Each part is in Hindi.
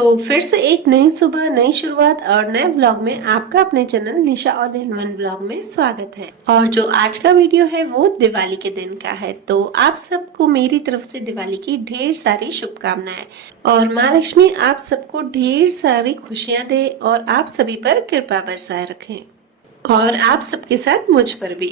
तो फिर से एक नई सुबह, नई शुरुआत और नए व्लॉग में आपका अपने चैनल निशा और वन व्लॉग में स्वागत है। और जो आज का वीडियो है वो दिवाली के दिन का है। तो आप सबको मेरी तरफ से दिवाली की ढेर सारी शुभकामनाएं और माँ लक्ष्मी आप सबको ढेर सारी खुशियां दे और आप सभी पर कृपा बरसाए रखें और आप सबके साथ मुझ पर भी।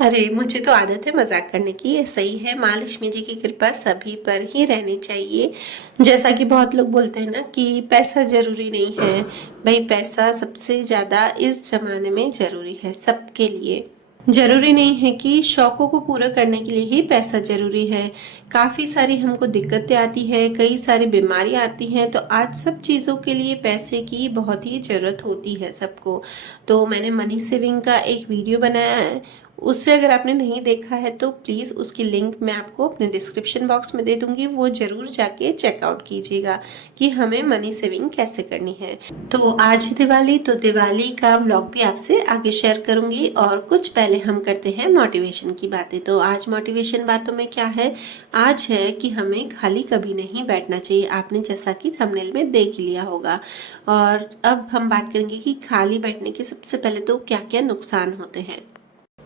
अरे मुझे तो आदत है मजाक करने की, ये सही है। माँ लक्ष्मी जी की कृपा सभी पर ही रहनी चाहिए। जैसा कि बहुत लोग बोलते हैं ना कि पैसा जरूरी नहीं है, भाई पैसा सबसे ज्यादा इस जमाने में जरूरी है सबके लिए। जरूरी नहीं है कि शौकों को पूरा करने के लिए ही पैसा जरूरी है। काफी सारी हमको दिक्कतें आती है, कई सारी बीमारियां आती हैं, तो आज सब चीजों के लिए पैसे की बहुत ही जरूरत होती है सबको। तो मैंने मनी सेविंग का एक वीडियो बनाया है, उससे अगर आपने नहीं देखा है तो प्लीज उसकी लिंक मैं आपको अपने डिस्क्रिप्शन बॉक्स में दे दूंगी, वो जरूर जाके चेकआउट कीजिएगा कि हमें मनी सेविंग कैसे करनी है। तो आज है दिवाली, तो दिवाली का व्लॉग भी आपसे आगे शेयर करूंगी। और कुछ पहले हम करते हैं मोटिवेशन की बातें। तो आज मोटिवेशन बातों में क्या है, आज है कि हमें खाली कभी नहीं बैठना चाहिए। आपने जैसा कि थंबनेल में देख लिया होगा। और अब हम बात करेंगे कि खाली बैठने के सबसे पहले तो क्या क्या नुकसान होते हैं।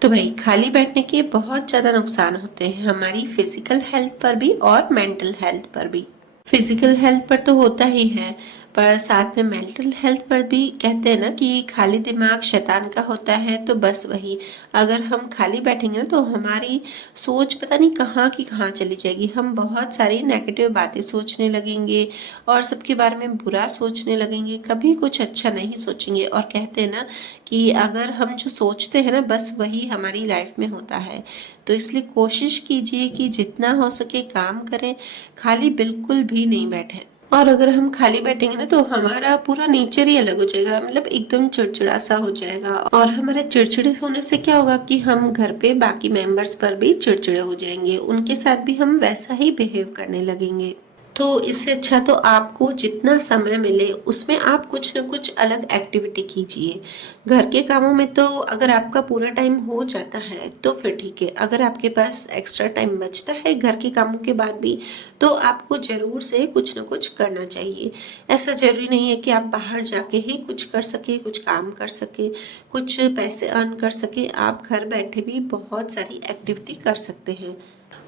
तो भाई खाली बैठने के बहुत ज्यादा नुकसान होते हैं, हमारी फिजिकल हेल्थ पर भी और मेंटल हेल्थ पर भी। फिजिकल हेल्थ पर तो होता ही है, पर साथ में मेंटल हेल्थ पर भी। कहते हैं ना कि खाली दिमाग शैतान का होता है, तो बस वही। अगर हम खाली बैठेंगे ना तो हमारी सोच पता नहीं कहाँ की कहाँ चली जाएगी। हम बहुत सारी नेगेटिव बातें सोचने लगेंगे और सबके बारे में बुरा सोचने लगेंगे, कभी कुछ अच्छा नहीं सोचेंगे। और कहते हैं ना कि अगर हम जो सोचते हैं ना बस वही हमारी लाइफ में होता है। तो इसलिए कोशिश कीजिए कि जितना हो सके काम करें, खाली बिल्कुल भी नहीं बैठे। और अगर हम खाली बैठेंगे ना तो हमारा पूरा नेचर ही अलग हो जाएगा, मतलब एकदम चिड़चिड़ा सा हो जाएगा। और हमारे चिड़चिड़े होने से क्या होगा कि हम घर पे बाकी मेंबर्स पर भी चिड़चिड़े हो जाएंगे, उनके साथ भी हम वैसा ही बिहेव करने लगेंगे। तो इससे अच्छा तो आपको जितना समय मिले उसमें आप कुछ न कुछ अलग एक्टिविटी कीजिए। घर के कामों में तो अगर आपका पूरा टाइम हो जाता है तो फिर ठीक है, अगर आपके पास एक्स्ट्रा टाइम बचता है घर के कामों के बाद भी, तो आपको जरूर से कुछ न कुछ करना चाहिए। ऐसा जरूरी नहीं है कि आप बाहर जाके ही कुछ कर सके, कुछ काम कर सके, कुछ पैसे अर्न कर सके। आप घर बैठे भी बहुत सारी एक्टिविटी कर सकते हैं।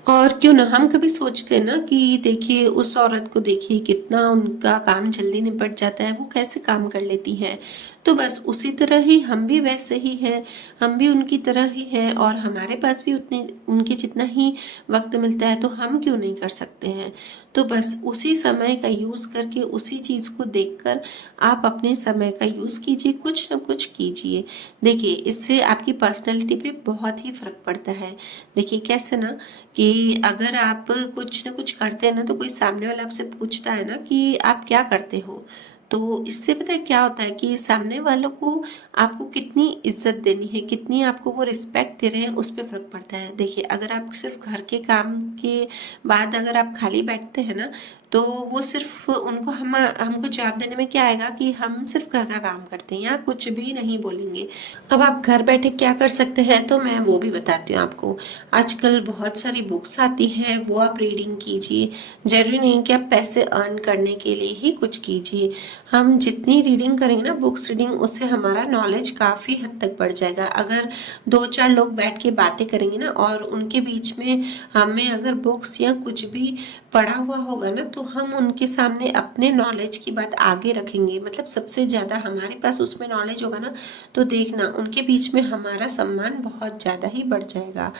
और क्यों ना हम कभी सोचते हैं ना कि देखिए उस औरत को, देखिए कितना उनका काम जल्दी निपट जाता है, वो कैसे काम कर लेती है। तो बस उसी तरह ही हम भी वैसे ही हैं, हम भी उनकी तरह ही हैं और हमारे पास भी उतने उनके जितना ही वक्त मिलता है, तो हम क्यों नहीं कर सकते हैं। तो बस उसी समय का यूज करके, उसी चीज को देखकर आप अपने समय का यूज कीजिए, कुछ ना कुछ कीजिए। देखिए इससे आपकी पर्सनैलिटी पे बहुत ही फर्क पड़ता है। देखिए कैसे ना कि अगर आप कुछ ना कुछ करते हैं ना तो कोई सामने वाला आपसे पूछता है ना कि आप क्या करते हो, तो इससे पता है क्या होता है कि सामने वालों को आपको कितनी इज्जत देनी है, कितनी आपको वो रिस्पेक्ट दे रहे हैं, उस पर फर्क पड़ता है। देखिए अगर आप सिर्फ घर के काम के बाद अगर आप खाली बैठते हैं ना, तो वो सिर्फ उनको हमको जवाब देने में क्या आएगा कि हम सिर्फ घर का काम करते हैं या कुछ भी नहीं बोलेंगे। अब आप घर बैठे क्या कर सकते हैं तो मैं वो भी बताती हूँ आपको। आजकल बहुत सारी बुक्स आती हैं, वो आप रीडिंग कीजिए। जरूरी नहीं कि आप पैसे अर्न करने के लिए ही कुछ कीजिए। हम जितनी रीडिंग करेंगे ना, बुक्स रीडिंग, उससे हमारा नॉलेज काफ़ी हद तक बढ़ जाएगा। अगर दो चार लोग बैठ के बातें करेंगे ना और उनके बीच में हमें अगर बुक्स या कुछ भी पढ़ा हुआ होगा ना, तो हम उनके सामने अपने नॉलेज की बात आगे रखेंगे। मतलब सबसे ज़्यादा हमारे पास उसमें नॉलेज होगा ना, तो देखना उनके बीच में हमारा सम्मान बहुत ज़्यादा ही बढ़ जाएगा।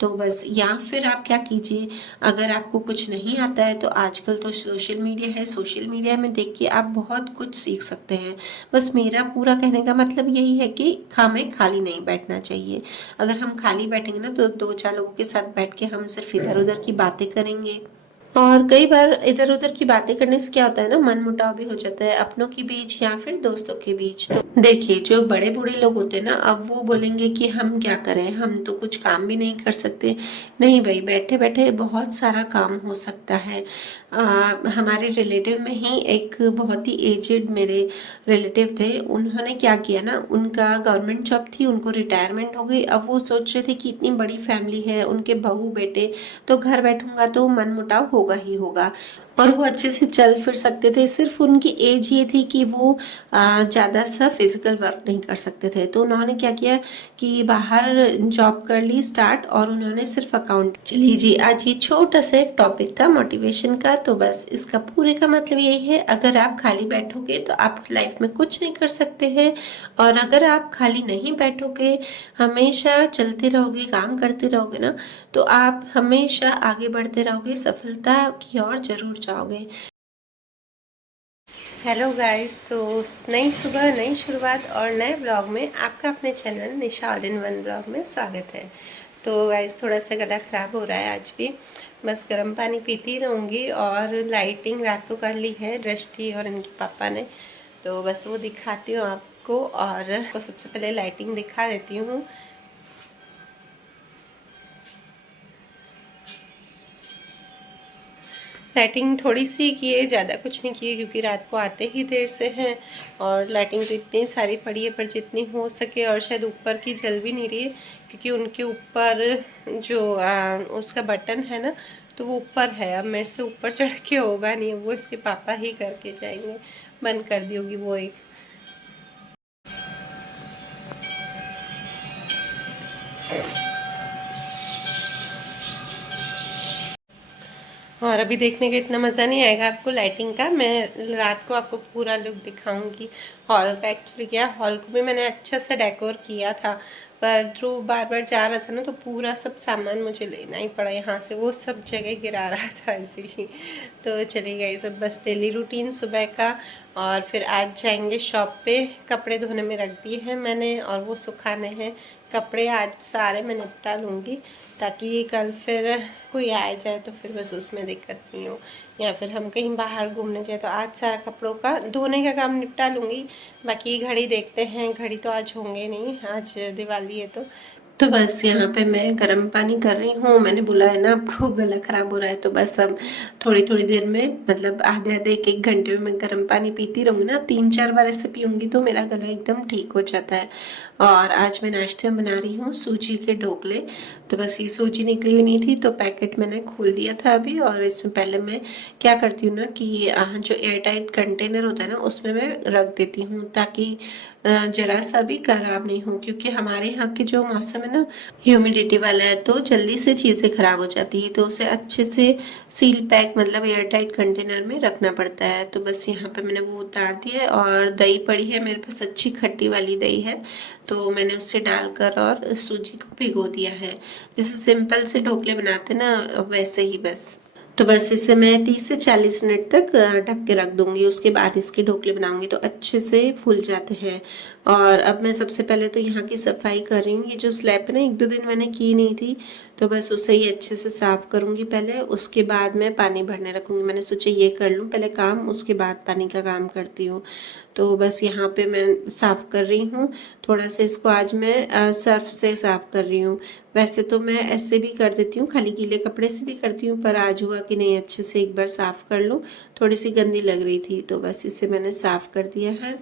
तो बस, या फिर आप क्या कीजिए, अगर आपको कुछ नहीं आता है तो आजकल तो सोशल मीडिया है, सोशल मीडिया में देख के आप बहुत कुछ सीख सकते हैं। बस मेरा पूरा कहने का मतलब यही है कि हमें खाली नहीं बैठना चाहिए। अगर हम खाली बैठेंगे ना तो दो चार लोगों के साथ बैठ के हम सिर्फ इधर उधर की बातें करेंगे। और कई बार इधर उधर की बातें करने से क्या होता है ना, मन मुटाव भी हो जाता है अपनों के बीच या फिर दोस्तों के बीच। तो देखिए जो बड़े बूढ़े लोग होते हैं ना, अब वो बोलेंगे कि हम क्या करें, हम तो कुछ काम भी नहीं कर सकते। नहीं भाई, बैठे बैठे बहुत सारा काम हो सकता है। हमारे रिलेटिव में ही एक बहुत ही एजेड मेरे रिलेटिव थे। उन्होंने क्या किया ना, उनका गवर्नमेंट जॉब थी, उनको रिटायरमेंट हो गई। अब वो सोच रहे थे कि इतनी बड़ी फैमिली है, उनके बहू बेटे, तो घर बैठूंगा तो मन मुटाव होगा ही होगा। और वो अच्छे से चल फिर सकते थे। सिर्फ उनकी एज ये थी कि वो ज़्यादा सा फिजिकल वर्क नहीं कर सकते थे। तो उन्होंने क्या किया कि बाहर जॉब कर ली स्टार्ट, और उन्होंने सिर्फ अकाउंट। चलिए जी, आज ये छोटा सा एक टॉपिक था मोटिवेशन का। तो बस इसका पूरे का मतलब यही है, अगर आप खाली बैठोगे तो आप लाइफ में कुछ नहीं कर सकते हैं, और अगर आप खाली नहीं बैठोगे, हमेशा चलते रहोगे, काम करते रहोगे ना, तो आप हमेशा आगे बढ़ते रहोगे, सफलता की ओर जरूर जाओगे। हेलो गाइस, तो नई सुबह, नई शुरुआत और नए ब्लॉग में आपका अपने channel Nisha all in one blog में स्वागत है। तो गाइस, थोड़ा सा गला ख़राब हो रहा है आज भी, बस गर्म पानी पीती रहूँगी। और लाइटिंग रात को कर ली है दृष्टि और इनके पापा ने, तो बस वो दिखाती हूँ आपको। और सबसे पहले लाइटिंग दिखा देती हूँ। लाइटिंग थोड़ी सी की है, ज़्यादा कुछ नहीं की है, क्योंकि रात को आते ही देर से हैं। और लाइटिंग तो इतनी सारी पड़ी है, पर जितनी हो सके। और शायद ऊपर की जल भी नहीं रही है, क्योंकि उनके ऊपर जो उसका बटन है ना, तो वो ऊपर है। अब मेरे से ऊपर चढ़ के होगा नहीं, वो इसके पापा ही करके जाएंगे। बंद कर दी होगी वो एक। और अभी देखने का इतना मज़ा नहीं आएगा आपको लाइटिंग का। मैं रात को आपको पूरा लुक दिखाऊंगी हॉल का। एक्चुअली क्या, हॉल को भी मैंने अच्छा से डेकोर किया था, पर ध्रुव बार बार जा रहा था ना, तो पूरा सब सामान मुझे लेना ही पड़ा यहाँ से। वो सब जगह गिरा रहा था इसीलिए। तो चले गए सब, बस डेली रूटीन सुबह का। और फिर आज जाएंगे शॉप पे। कपड़े धोने में रख दिए हैं मैंने, और वो सुखाने हैं। कपड़े आज सारे मैं निपटा लूँगी, ताकि कल फिर कोई आ जाए तो फिर बस उसमें दिक्कत नहीं हो, या फिर हम कहीं बाहर घूमने जाए। तो आज सारा कपड़ों का धोने का काम निपटा लूँगी। बाकी घड़ी देखते हैं, घड़ी तो आज होंगे नहीं, आज दिवाली है। तो बस यहाँ पे मैं गर्म पानी कर रही हूँ। मैंने बोला है ना आपको, गला ख़राब हो रहा है, तो बस अब थोड़ी थोड़ी देर में, मतलब आधे आधे एक एक घंटे में मैं गर्म पानी पीती रहूँगी ना, 3-4 बार ऐसे पीऊँगी तो मेरा गला एकदम ठीक हो जाता है। और आज मैं नाश्ते में बना रही हूँ सूजी के ढोकले। तो बस ये सूजी निकली हुई नहीं थी, तो पैकेट मैंने खोल दिया था अभी। और इसमें पहले मैं क्या करती हूँ ना कि जो एयर टाइट कंटेनर होता है ना, उसमें मैं रख देती हूँ, ताकि जरा सा भी खराब नहीं हो। क्योंकि हमारे यहाँ के जो मौसम है ना, ह्यूमिडिटी वाला है, तो जल्दी से चीज़ें खराब हो जाती है। तो उसे अच्छे से सील पैक, मतलब एयर टाइट कंटेनर में रखना पड़ता है। तो बस यहाँ पे मैंने वो उतार दिया है। और दही पड़ी है मेरे पास, अच्छी खट्टी वाली दही है, तो मैंने उससे डालकर और सूजी को भिगो दिया है। जैसे सिंपल से ढोकले बनाते ना, वैसे ही बस। तो बस इसे मैं 30 से 40 मिनट तक ढक के रख दूंगी। उसके बाद इसके ढोकले बनाऊंगी तो अच्छे से फूल जाते हैं। और अब मैं सबसे पहले तो यहाँ की सफाई कर रही हूँ। ये जो स्लैब है ना, 1-2 दिन मैंने की नहीं थी, तो बस उसे ही अच्छे से साफ करूँगी पहले। उसके बाद मैं पानी भरने रखूँगी। मैंने सोचा ये कर लूँ पहले काम, उसके बाद पानी का काम करती हूँ। तो बस यहाँ पे मैं साफ़ कर रही हूँ। थोड़ा सा इसको आज मैं सर्फ से साफ़ कर रही हूँ। वैसे तो मैं ऐसे भी कर देती हूँ, खाली गीले कपड़े से भी करती हूँ, पर आज हुआ कि नहीं, अच्छे से एक बार साफ़ कर लूँ। थोड़ी सी गंदी लग रही थी, तो बस इसे मैंने साफ़ कर दिया है।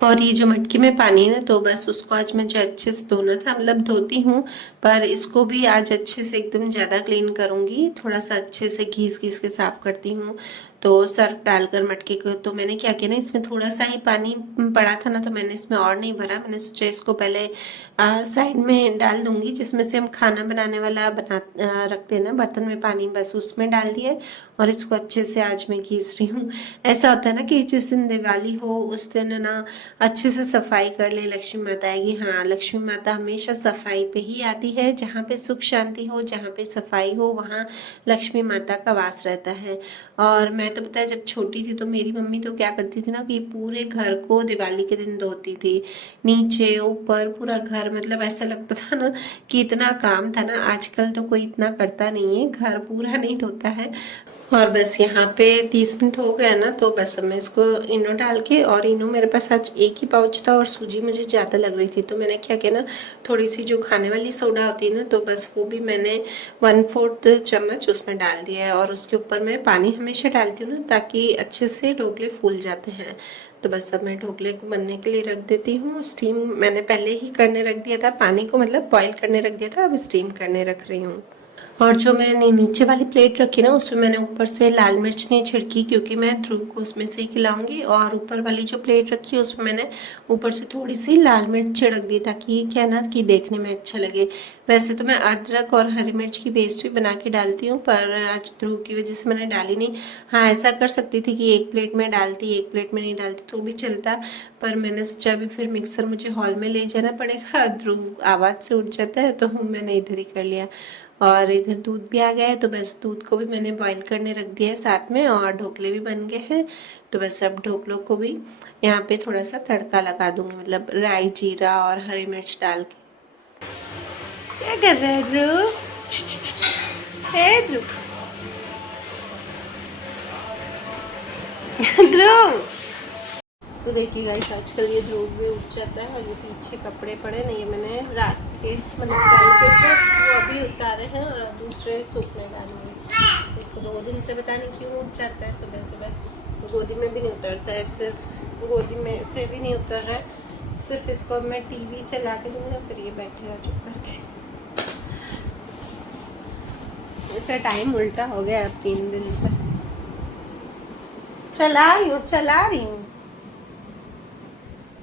और ये जो मटकी में पानी है ना, तो बस उसको आज मुझे अच्छे से धोना था, मतलब धोती हूँ, पर इसको भी आज अच्छे से एकदम ज़्यादा क्लीन करूँगी। थोड़ा सा अच्छे से घीस घीस के साफ़ करती हूँ। तो सर्फ डालकर मटके को, तो मैंने क्या किया ना, इसमें थोड़ा सा ही पानी पड़ा था ना, तो मैंने इसमें और नहीं भरा। मैंने सोचा इसको पहले साइड में डाल दूंगी, जिसमें से हम खाना बनाने वाला रखते हैं ना बर्तन में पानी, बस उसमें डाल दिए। और इसको अच्छे से आज मैं घीस रही हूँ। ऐसा होता है ना कि जिस दिन दिवाली हो उस दिन ना अच्छे से सफाई कर ले, लक्ष्मी माता आएगी। हाँ, लक्ष्मी माता हमेशा सफाई पे ही आती है। जहाँ पे सुख शांति हो, जहाँ पे सफाई हो, वहाँ लक्ष्मी माता का वास रहता है। और मैं तो पता है, जब छोटी थी तो मेरी मम्मी तो क्या करती थी ना, कि पूरे घर को दिवाली के दिन धोती थी, नीचे ऊपर पूरा घर। मतलब ऐसा लगता था ना कि इतना काम था ना। आजकल तो कोई इतना करता नहीं है, घर पूरा नहीं धोता है। और बस यहाँ पे 30 मिनट हो गया ना, तो बस अब मैं इसको इनो डाल के, और इनो मेरे पास आज एक ही पाउच था, और सूजी मुझे ज़्यादा लग रही थी, तो मैंने क्या किया ना, थोड़ी सी जो खाने वाली सोडा होती है ना, तो बस वो भी मैंने 1/4 चम्मच उसमें डाल दिया है। और उसके ऊपर मैं पानी हमेशा डालती हूँ ना, ताकि अच्छे से ढोकले फूल जाते हैं। तो बस अब मैं ढोकले को बनने के लिए रख देती हूँ। स्टीम मैंने पहले ही करने रख दिया था, पानी को मतलब बॉईल करने रख दिया था, अब स्टीम करने रख रही हूँ। और जो मैंने नीचे वाली प्लेट रखी ना उसमें मैंने ऊपर से लाल मिर्च नहीं छिड़की, क्योंकि मैं ध्रुव को उसमें से ही खिलाऊंगी। और ऊपर वाली जो प्लेट रखी है उसमें मैंने ऊपर से थोड़ी सी लाल मिर्च छिड़क दी, ताकि क्या ना कि देखने में अच्छा लगे। वैसे तो मैं अदरक और हरी मिर्च की पेस्ट भी बना के डालती हूँ, पर आज ध्रुव की वजह से मैंने डाली नहीं। हाँ, ऐसा कर सकती थी कि एक प्लेट में डालती, एक प्लेट में नहीं डालती तो भी चलता, पर मैंने सोचा अभी फिर मिक्सर मुझे हॉल में ले जाना पड़ेगा, ध्रुव आवाज़ से उठ जाता है, तो मैंने इधर ही कर लिया। और इधर दूध भी आ गया है, तो बस दूध को भी मैंने बॉईल करने रख दिया है साथ में, और ढोकले भी बन गए हैं। तो बस अब ढोकलों को भी यहाँ पे थोड़ा सा तड़का लगा दूंगी, मतलब राई जीरा और हरी मिर्च डाल के। क्या कर रहा है ध्रुव? ध्रुव ध्रुव, तो देखिए गाइस, आजकल ये ध्रुव भी उठ जाता है। और ये पीछे कपड़े पड़े नहीं, ये मैंने रात के मतलब कल के थे वो अभी उतारे हैं और दूसरे सूखने डाले हैं। इसको 2 दिन से पता नहीं क्यों उठ जाता है सुबह सुबह। गोदी में भी नहीं उतरता है, सिर्फ गोदी में से भी नहीं उतर रहा है। सिर्फ इसको मैं टीवी चला के दूँगा फिर ये बैठेगा चुप करके। इसका टाइम उल्टा हो गया अब 3 दिन से। चला रही हूँ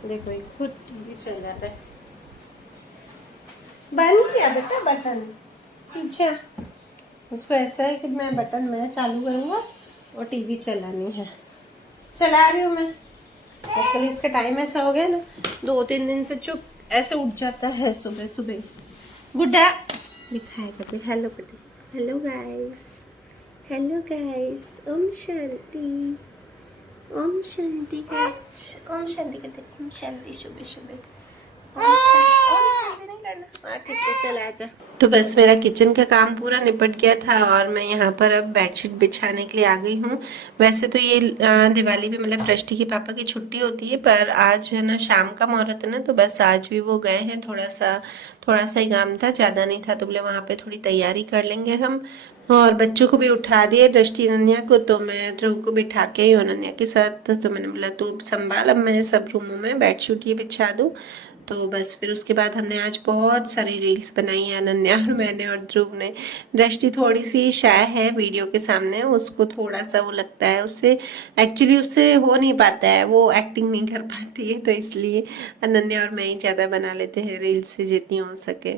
देखो, एक खुद टीवी चल रहा है। बंद किया बेटा बटन पीछे। उसको ऐसा है कि मैं चालू करूँगा और टीवी चलानी है। चला रही हूँ मैं। आजकल इसका टाइम ऐसा हो गया ना, 2-3 दिन से चुप ऐसे उठ जाता है सुबह सुबह। गुड्डा दिखाया करते, हेलो करते, hello guys, Om Shanti, Om Shanti guys, Om Shanti करते, ओम शांति सुबह सुबह। ओम शांति नहीं करना, ठीक है चल आजा। तो बस मेरा किचन का काम पूरा निपट गया था और मैं यहाँ पर अब बेडशीट बिछाने के लिए आ गई हूँ। वैसे तो ये दिवाली भी मतलब दृष्टि के पापा की छुट्टी होती है, पर आज है ना शाम का मुहूर्त है ना, तो बस आज भी वो गए हैं। थोड़ा सा ही काम था, ज़्यादा नहीं था, तो बोले वहाँ पे थोड़ी तैयारी कर लेंगे हम। और बच्चों को भी उठा दिए, दृष्टि अनन्या को, तो मैं ध्रुव को बिठा के ही अनन्या के साथ, तो मैंने बोला तू संभाल, अब मैं सब रूमों में बेडशीट ये बिछा दूँ। तो बस फिर उसके बाद हमने आज बहुत सारी रील्स बनाई हैं अनन्या और मैंने और ध्रुव ने। दृष्टि थोड़ी सी शाय है वीडियो के सामने, उसको थोड़ा सा वो लगता है, उससे एक्चुअली उससे हो नहीं पाता है, वो एक्टिंग नहीं कर पाती है, तो इसलिए अनन्या और मैं ही ज़्यादा बना लेते हैं रील्स से जितनी हो सके।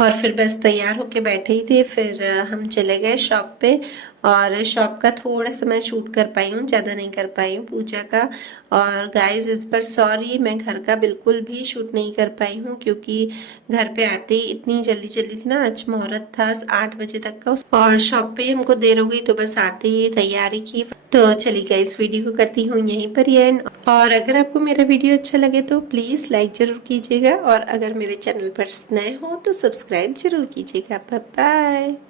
और फिर बस तैयार होके बैठे ही थे, फिर हम चले गए शॉप पे। और शॉप का थोड़ा सा मैं शूट कर पाई हूँ, ज़्यादा नहीं कर पाई हूँ पूजा का। और गाइस इस पर सॉरी, मैं घर का बिल्कुल भी शूट नहीं कर पाई हूँ, क्योंकि घर पे आते ही इतनी जल्दी थी ना, आज मुहूर्त था 8 बजे तक का, और शॉप पे हमको देर हो गई, तो बस आते ही तैयारी की। तो चलिए गाइस, वीडियो को करती हूँ यहीं पर ही एंड। और अगर आपको मेरा वीडियो अच्छा लगे तो प्लीज़ लाइक ज़रूर कीजिएगा, और अगर मेरे चैनल पर नए हो तो सब्सक्राइब ज़रूर कीजिएगा। Bye bye.